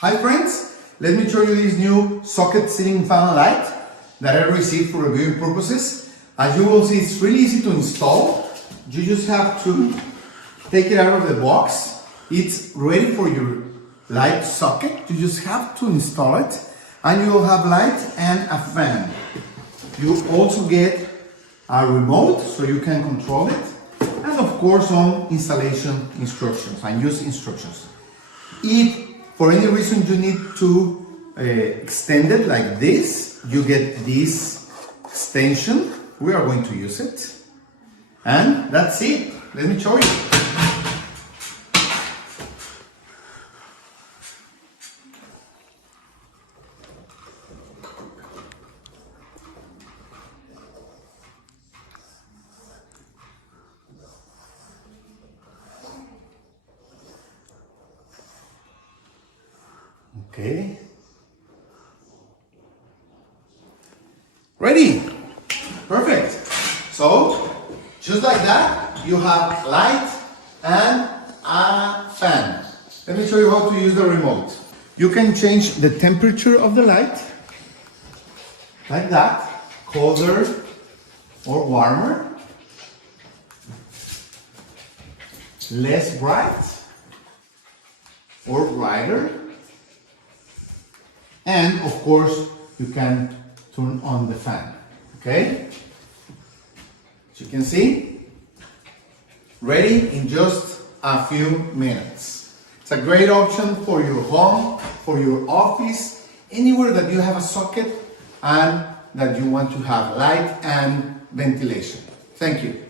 Hi friends, let me show you this new socket ceiling fan light that I received for reviewing purposes. As you will see, it's really easy to install. You just have to take it out of the box. It's ready for your light socket. You just have to install it and you will have light and a fan. You also get a remote so you can control it, and of course some installation instructions and use instructions. If for any reason you need to extend it like this, you get this extension. We are going to use it. And that's it. Let me show you. Okay. Ready. Perfect. So, just like that, you have light and a fan. Let me show you how to use the remote. You can change the temperature of the light, like that, colder or warmer, less bright or brighter. And of course, you can turn on the fan, okay? As you can see, ready in just a few minutes. It's a great option for your home, for your office, anywhere that you have a socket and that you want to have light and ventilation. Thank you.